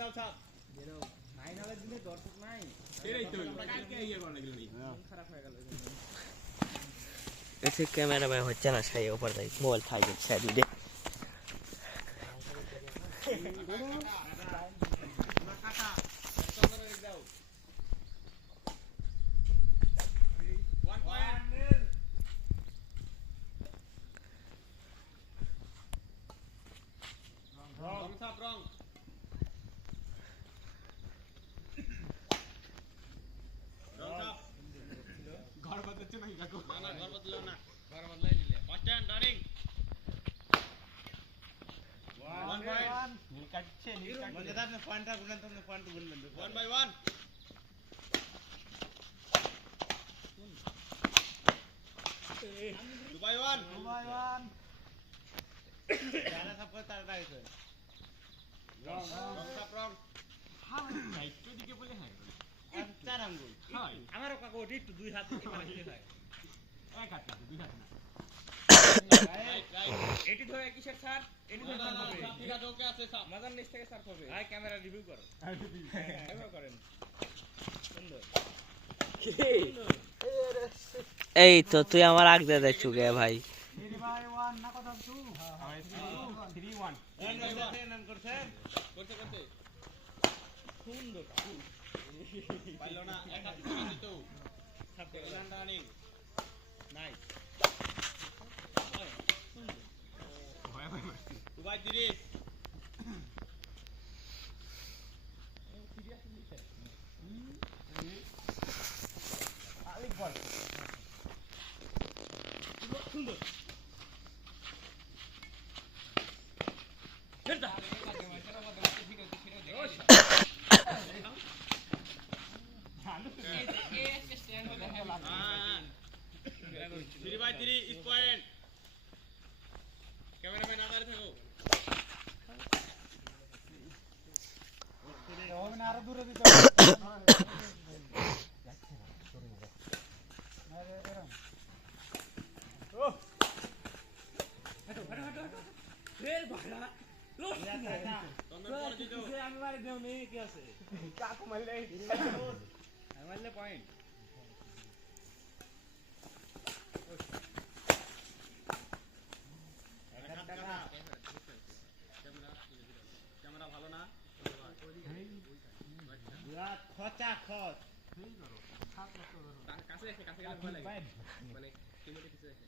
দাও ছাপ ফাইনালের দিনে দর্শক নাই এটাই তো আমরা কালকে ইয়ে করা লাগলো খারাপ হয়ে গেল ऐसे कैमरा में हो चना चाहिए ऊपर से मोबाइल था ये शायद दे আমারও কাকু একটু দুই হাত এটি ধরে কিসের স্যার এটি ধরে স্যার হবে ঠিক আছে ওকে আছে স্যার মাজার নিচ থেকে স্যার হবে আই ক্যামেরা রিভিউ করো রিভিউ করেন সুন্দর এই তো তুই আমার আগ দে দে চুকে ভাই 3 বাই 1 না কথা 2 3 1 এন করছেন করতে করতে সুন্দর পাইলো না এক হাত করে দিত সাপ করে রানিং নাইস দুবাই দিরি আলিক বল সুন্দর খেলতা ক্যামেরাম্যান আদারে থাকো আরো দূরে দিতে পয়েন্ট ক্যামেরা ভালো না খচা খচ কাছে এসে কাছে গেলে ভয় লাগে মানে টিমোতে পিছে এসে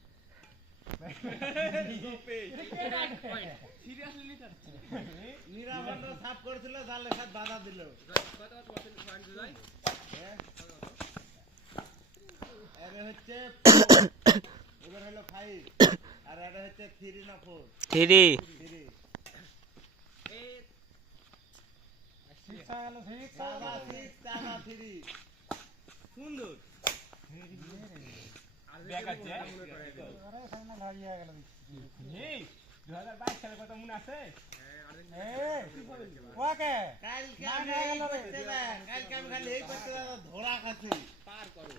সিরিয়াসলি লিটার নিরাবন্ধ সাফ করেছিল জালে সাথে বাধা দিল কত কত পয়েন্ট যায় আরে হচ্ছে এবার হলো 5 আর এটা হচ্ছে 3 না 4 3 সুন্দর সালের কথা মনে আছে ধরা খাচ্ছি পার করো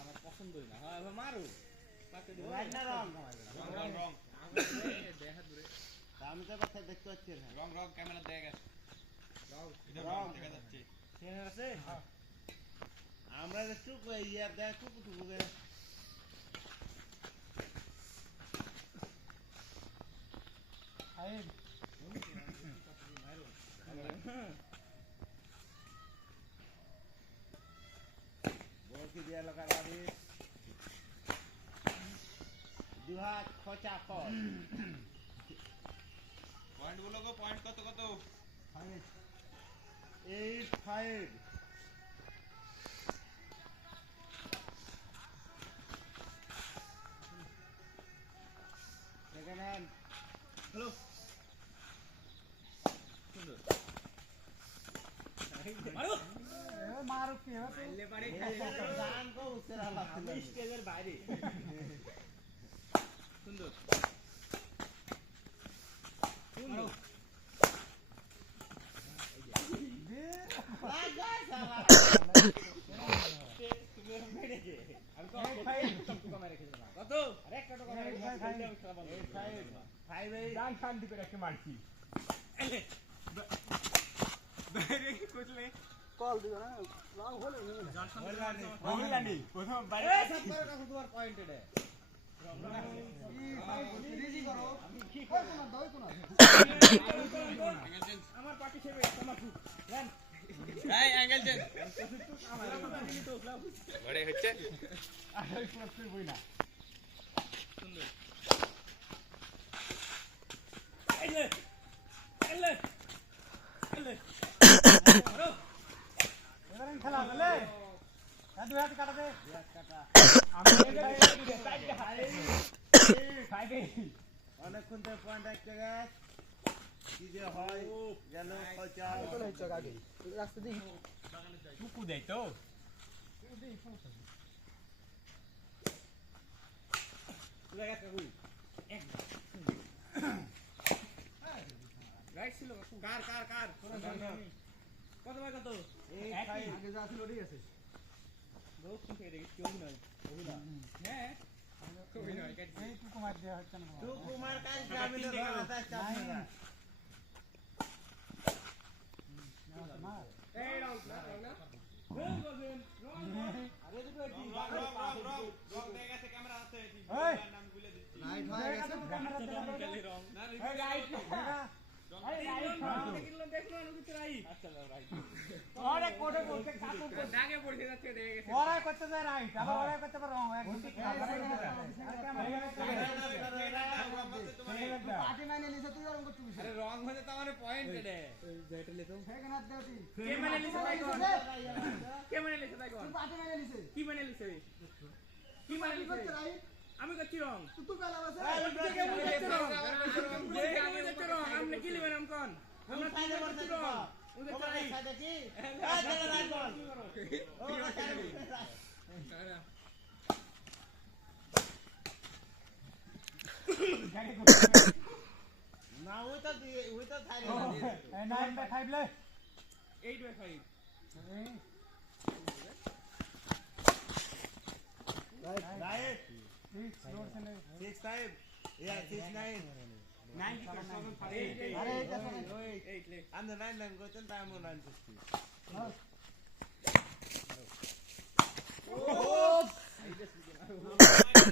আমার পছন্দই না মারো আমি তো কথা দেখতে পাচ্ছি রং রং ক্যামেরা দেখা যাচ্ছে আমরা চুপ ইয়ার দেখ টুকু টুকু দিয়া লগা গাড়ি দুহাত খচা খচ পয়েন্ট গুলো গো পয়েন্ট কত কত 8-5 সেকেন্ড হ্যান্ড হ্যালো সুন্দর মারো मारो के हो ले पड़े जान को उससे रहा स्टेजर বাইরে সুন্দর সুন্দর দে ডান শান্তি করে একটা মারছি বাইরে কি করলে কল দিও না রং হলো বললা নেই প্রথম বাইরে এই সব করে রাখো তোমার পয়েন্ট এটা রিজি করো কি করো না দই কোনা আমার পার্টি সেবে তোমাকু রান এই অ্যাঙ্গেল চেঞ্জ বড় হচ্ছে আরে প্রশ্ন বই না সুন্দর এলে এলে এলে এবারে খেলা বলে দুই হাত কাটা দে কাটা আমি সাইডে অনেকক্ষণ ধরে পয়েন্ট একটা গাছ কি যে হয় যেন খচাও চলে হচ্ছে আগে রাস্তা দিই টুকু দেই তো তুই গাছ কাকুই রাইট ছিল কার কত ভাই কত এই খাই আগে যা ছিল ঠিক আছে বহুত কি থেকে দেখি কেউ নয় অভিনয় হ্যাঁ অভিনয় এই টুকু মার দেওয়া হচ্ছে না তুই কুমার কাজ গ্রামীণ রাস্তা চাপ না এই রাউন্ড না রং করবেন রং আরে দুটো রং দেয়া গেছে ক্যামেরা আছে নাম বলে দিচ্ছি রাইট হয়ে গেছে খেলে রং না রাইট আরে রাইট দেখলো দেখলো অনুকিত রাইট আচ্ছা রাইট ওরে কোডে বলতে কাকু দাগে পড়ে যাচ্ছে দেখে গেছে ওরাই করতে যায় রাইট আবার ওরাই করতে পারে রং এক ঘন্টা পার্টি মানে নিছে তুই রং করছিস আরে রং হতে তো আমার পয়েন্ট রে যেটা লেতো হেগনা দেওতি কে মানে লিখে তাই কোন কে মানে লিখে তাই কোন পার্টি মানে নিছে কি মানে লিখে কি মানে কি লিখে করতে রাইট আমি করছি রং তুই কালা বসে আমি করছি রং আপনি কি লিবেন আম কোন আমরা কি করছি রং ওদের চাই সাইডে কি এই চলে রাইট বল ও না ওই তো থাইলে এই 9 বাই 5 লে 8/5 রাইট 6 লোড से 6 5 yeah 6 9 90 আরে এটা তো 8 লে I'm the 9 করতেন তাই আমি 9 করছি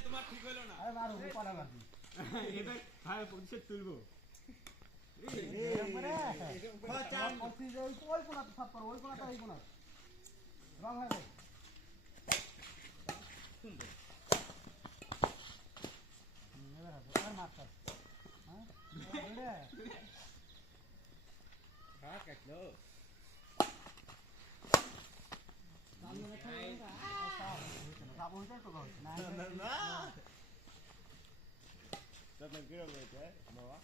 তোমার ঠিক হলো না আরে মারো পড়া মারবি এটা ভাই প্রতিশোধ তুলবো খচাম করছি যে ওই কোনা তো সব ওই কোনাটা এই কোনা রং হবে সুন্দর আর মারতা হ্যাঁ বলে ভাগ কাটলো সামনে রেখে যাবো হইছে তো গাছ না না তুমি কি রং হইছে বাবা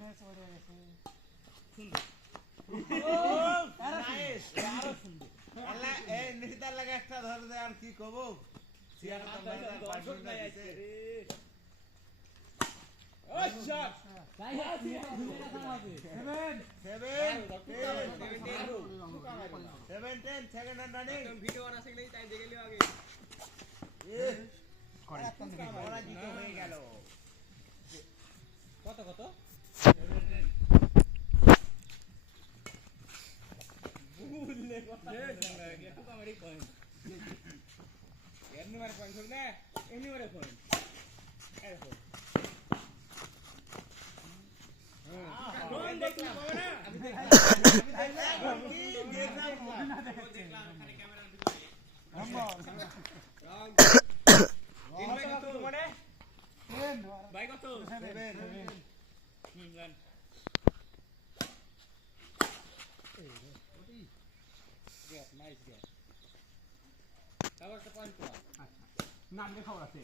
নে চলে গেছে নাইস আরো সুন্দর আল্লাহ এই নিশিতার লাগে একটা ধরে দে আর কি কব সিয়ারা তো দর্শক নাই আছে আচ্ছা সেভেন 10 সেকেন্ড রানিং ভিডিও বানাছে নাই তাই দেখে লিও আগে ওরা জিতে হয়ে গেল কত কত বুঝলে কথা একটু কমেডি পয়েন্ট এমনি মারে পয়েন্ট হবে না এমনি মারে পয়েন্ট এই দেখো রং দেখলাম হবে না আমি দেখলাম খালি ক্যামেরা দিতে রং ইনভাই কত মানে ভাই কত 7 রান গ্যাপ নাইস গ্যাপ তারপর একটা পয়েন্ট পাওয়া নাম লেখাও আছে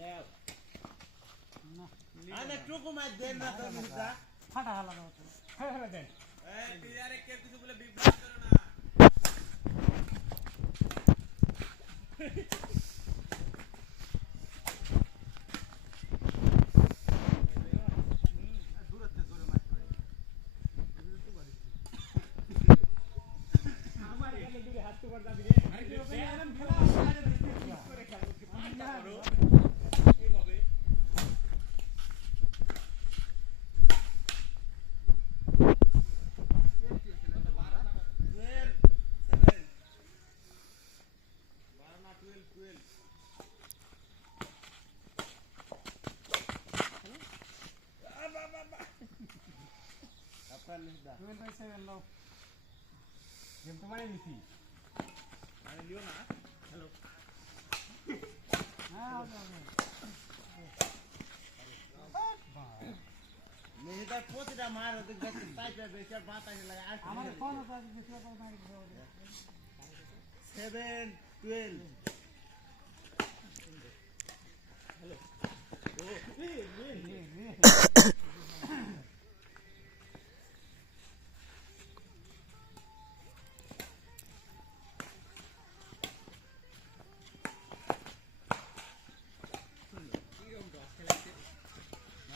লেও আরে টুকু মার দেন না তো নিশিতা ফাটা হালা দাও তো হ্যাঁ দেন এই টিআরে কে কিছু বলে বিভ্রাট করো না আমার এখানে দুই হাত তো করদা দিবে নিশিদা। গেম তো মানে নিছি মানে লিও না। হ্যালো নিশিদার প্রতিটা মার ওদের গেছে টাইপের বেশি আর বাতাসে লাগে আর আমার ফোন 7 12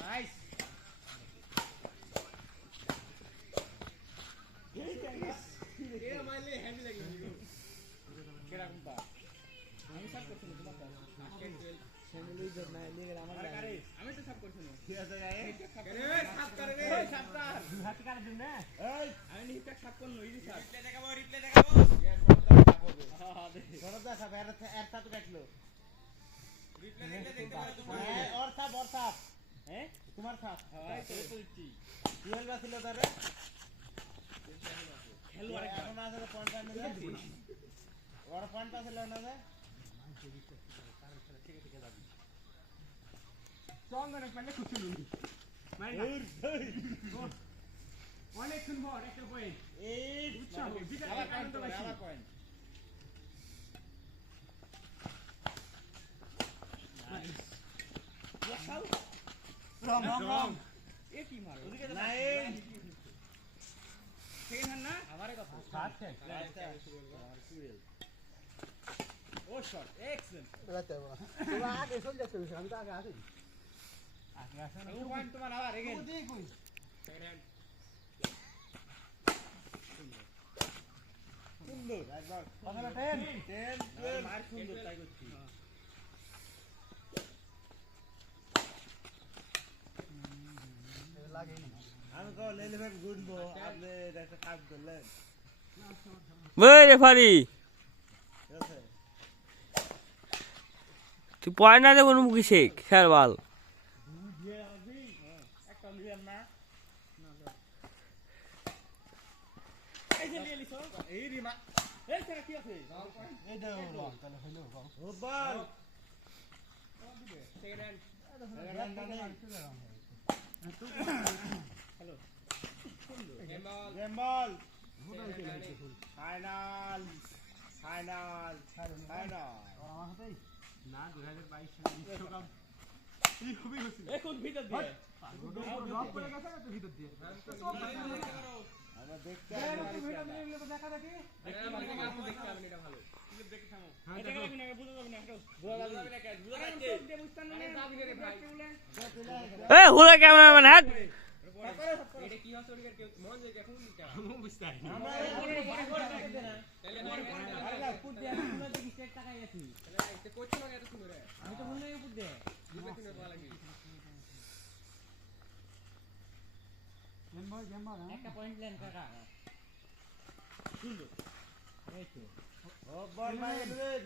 নাইস কিরকম পা আমি সব করছি না তোমার ফ্যামিলি জন্য নিয়ে গেলে আমার গাড়ি আমি তো সব করছি না কি আছে গায়ে সাপ করে রে সাপ কর দুই হাতে কার দিন না এই আমি নিতে সাপ কোন নইছি সাপ রিপ্লে দেখাবো ইয়ার বড় দা হবে হ্যাঁ দে বড় দা সব এর সাথে কাটলো রিপ্লে দেখতে পারো তোমরা और साप হ্যাঁ तुम्हार साप হ্যাঁ তো বলছি 12 ছিল ধরে খেলোয়াড় এখন আছে তো পয়েন্ট পাইনি ওর পয়েন্ট ছিল না যে চন্দনের পালে কুচু নুনি মানে অনেক সুন্দর একটা পয়েন্ট এই চলো বিটা আবার আনন্দ পয়েন্ট পাইছি আবার পয়েন্ট রং এ কি মারো নাইন সেকেন্ড হ্যান্ড না আমারে কথা আচ্ছা ও শট এক্সেলেন্ট আগে আসেন ও পয়েন্ট তোমার আবার এগেইন সেকেন্ড হ্যান্ড সুন্দর একবার কথা 10 10 12 মার সুন্দর তাই করছি আমি তো লেলে ভাই গুনবো আপনি একটা কাজ করলেন বই রেফারি ঠিক আছে তুই পয়েন্ট না দেখুন মুখি শেখ খেল বল একটা লিয়াম না এই যে লিয়ে লিছো এই রিমা এই সেটা কি আছে এই দাও তাহলে হইলো রোববার সেকেন্ড হ্যান্ড হ্যালো সুন্দর গেম বল গেম বল ফাইনাল ফাইনাল ফাইনাল আমার হাতেই না 2022 সালে বিশ্বকাপ এই খুবই হচ্ছে এখন ভিতর দিয়ে ড্রপ করে গেছে তো ভিতর দিয়ে আমরা দেখতে দেখা দেখি দেখতে হবে এটা ভালো দেখে থামো এটা কি না বুঝা যাবে না এটা বুঝা যাবে না কেন বুঝা যাচ্ছে দিয়ে বুঝতাম না দাবি করে ভাই এ হুলা ক্যামেরাম্যান হাত এটা কি হচ্ছে ওদিকে কেউ মন যায় এখন কি কাজ আমি বুঝতে পারি না আমরা তাহলে আরে ফুট দিয়ে আমরা দেখি চেক টাকাই আছি তাহলে এটা কোচ না এত সুন্দর আমি তো মনে নাই ফুট দে দুটো তিনটা ভালো লাগে গেম বল একটা পয়েন্ট লেন কাকা সুন্দর এই তো রোববার মাইলবেন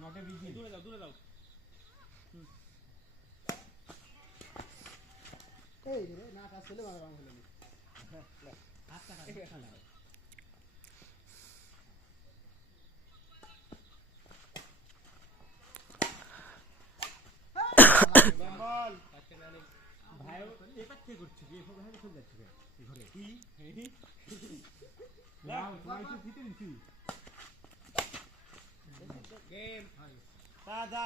নট এ বিগ দূরে যাও এই রে না কাজ ছেলে ভালো রং হলো হাত টাকা এখানে গেম বল ভাই এপার থেকে করছে কি এভাবে ভাবে চলে যাচ্ছে এই ঘরে কি লাও তোমার কি ভিতরে নিছি গেম দাদা